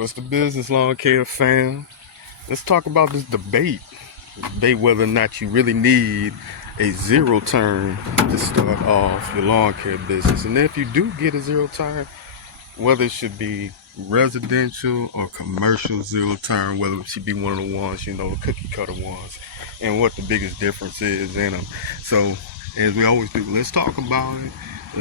What's the business, lawn care fam? Let's talk about this debate whether or not you really need a zero turn to start off your lawn care business. And if you do get a zero turn, whether it should be residential or commercial zero turn, whether it should be one of the ones, the cookie cutter ones, and what the biggest difference is in them. So, as we always do, let's talk about it.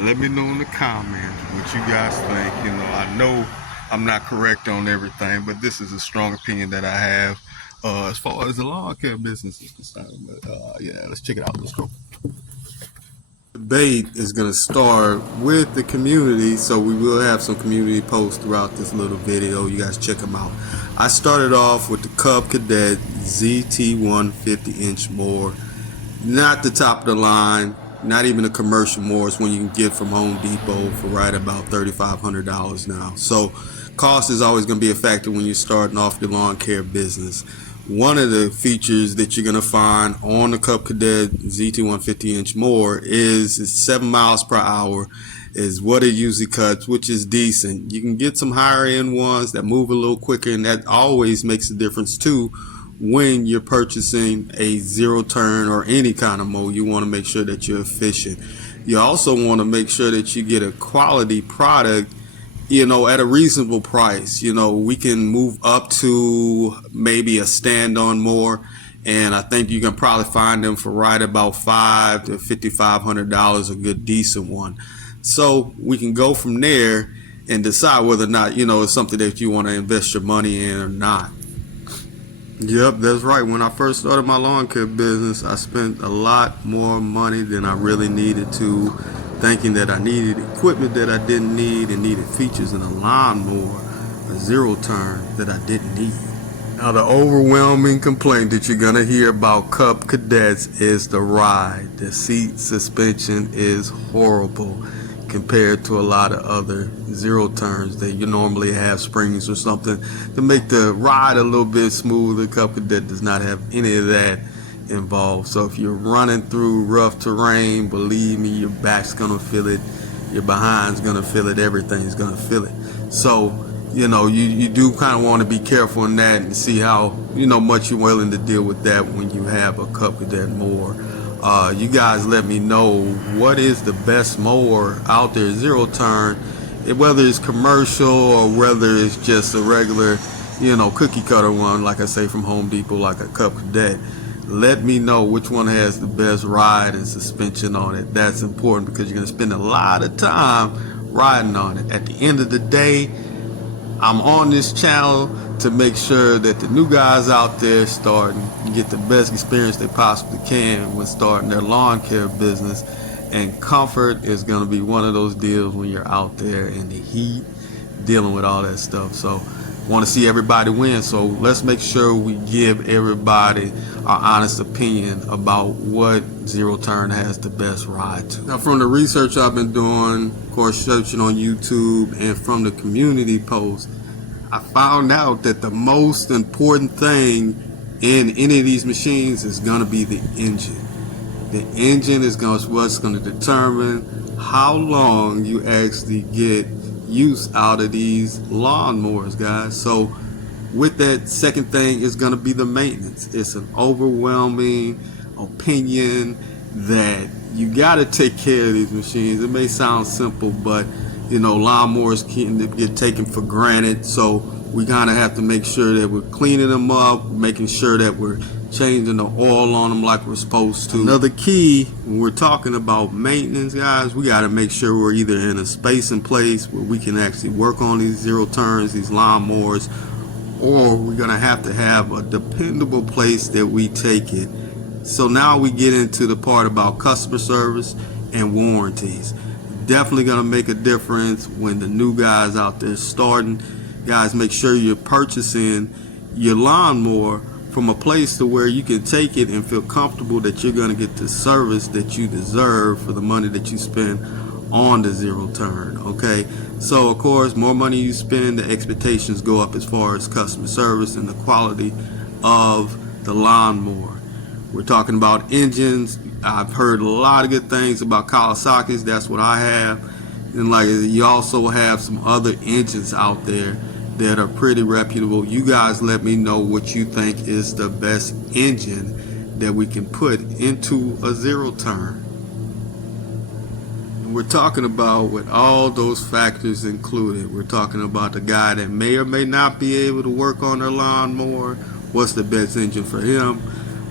Let me know in the comments what you guys think. I know I'm not correct on everything, but this is a strong opinion that I have as far as the lawn care business is concerned. But yeah, let's check it out. Let's go. Debate is going to start with the community, so we will have some community posts throughout this little video. You guys check them out. I started off with the Cadet ZT 150-inch mower, not the top of the line, not even a commercial mower. It's one you can get from Home Depot for right about $3,500 now. So cost is always going to be a factor when you're starting off your lawn care business. One of the features that you're going to find on the Cadet ZT 150-inch mower is 7 miles per hour is what it usually cuts, which is decent. You can get some higher end ones that move a little quicker, and that always makes a difference too when you're purchasing a zero turn or any kind of mower. You want to make sure that you're efficient. You also want to make sure that you get a quality product at a reasonable price. We can move up to maybe a stand-on mower, and I think you can probably find them for right about $500 to $5,500, a good decent one. So we can go from there and decide whether or not it's something that you want to invest your money in or not. Yep, that's right. When I first started my lawn care business, I spent a lot more money than I really needed to, thinking that I needed equipment that I didn't need and needed features in a lawnmower, a zero turn that I didn't need. Now, the overwhelming complaint that you're going to hear about Cadets is the ride. The seat suspension is horrible compared to a lot of other zero turns that you normally have springs or something to make the ride a little bit smoother. Cadet does not have any of that involved. So if you're running through rough terrain, believe me, your back's gonna feel it, your behind's gonna feel it, everything's gonna feel it. So you do kind of want to be careful in that and see how much you're willing to deal with that when you have a Cadet mower. You guys let me know what is the best mower out there, zero turn, whether it's commercial or whether it's just a regular cookie cutter one, like I say, from Home Depot, like a Cadet. Let me know which one has the best ride and suspension on it. That's important because you're going to spend a lot of time riding on it. At the end of the day, I'm on this channel to make sure that the new guys out there starting get the best experience they possibly can when starting their lawn care business. And comfort is going to be one of those deals when you're out there in the heat dealing with all that stuff. So want to see everybody win, so let's make sure we give everybody our honest opinion about what zero turn has the best ride to. Now, from the research I've been doing, of course searching on YouTube, and from the community posts, I found out that the most important thing in any of these machines is going to be the engine. The engine is what's going to determine how long you actually get use out of these lawnmowers, guys. So with that, second thing is going to be the maintenance. It's an overwhelming opinion that you got to take care of these machines. It may sound simple, but lawnmowers can get taken for granted. So we kind of have to make sure that we're cleaning them up, making sure that we're changing the oil on them like we're supposed to. Another key when we're talking about maintenance, guys, we got to make sure we're either in a space and place where we can actually work on these zero turns, these lawnmowers, or we're going to have a dependable place that we take it. So now we get into the part about customer service and warranties. Definitely going to make a difference when the new guys out there starting. Guys, make sure you're purchasing your lawnmower from a place to where you can take it and feel comfortable that you're going to get the service that you deserve for the money that you spend on the zero turn. Okay, so of course, more money you spend, the expectations go up as far as customer service and the quality of the lawnmower. We're talking about engines. I've heard a lot of good things about Kawasaki's. That's what I have. And like, you also have some other engines out there that are pretty reputable. You guys let me know what you think is the best engine that we can put into a zero turn. And we're talking about with all those factors included. We're talking about the guy that may or may not be able to work on their lawnmower. What's the best engine for him?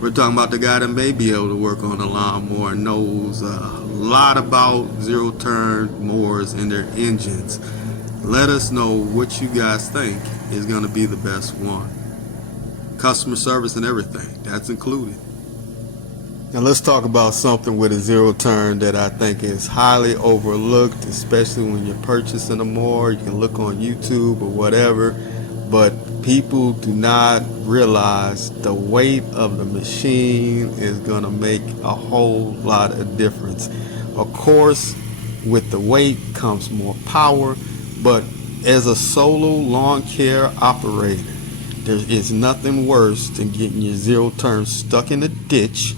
We're talking about the guy that may be able to work on a lawnmower and knows a lot about zero turn mowers and their engines. Let us know what you guys think is going to be the best one. Customer service and everything, that's included. Now let's talk about something with a zero turn that I think is highly overlooked, especially when you're purchasing a mower. You can look on YouTube or whatever, but people do not realize the weight of the machine is going to make a whole lot of difference. Of course, with the weight comes more power, but as a solo lawn care operator, there is nothing worse than getting your zero turn stuck in a ditch,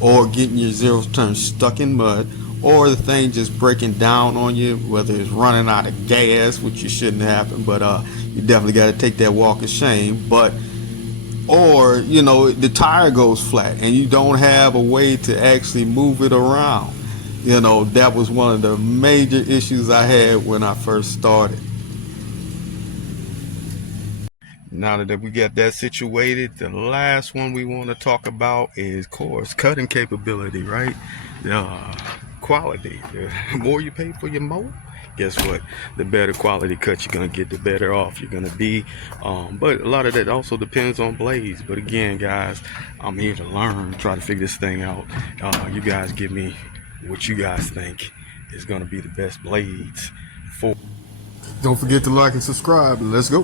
or getting your zero turn stuck in mud, or the thing just breaking down on you, whether it's running out of gas, which you shouldn't happen, but you definitely got to take that walk of shame. Or you know, the tire goes flat and you don't have a way to actually move it around. You know, that was one of the major issues I had when I first started. Now that we got that situated, the last one we want to talk about is, of course, cutting capability, right? Quality. The more you pay for your mower, guess what? The better quality cut you're going to get, the better off you're going to be. But a lot of that also depends on blades. But again, guys, I'm here to learn, try to figure this thing out. You guys give me what you guys think is going to be the best blades for. Don't forget to like and subscribe. Let's go.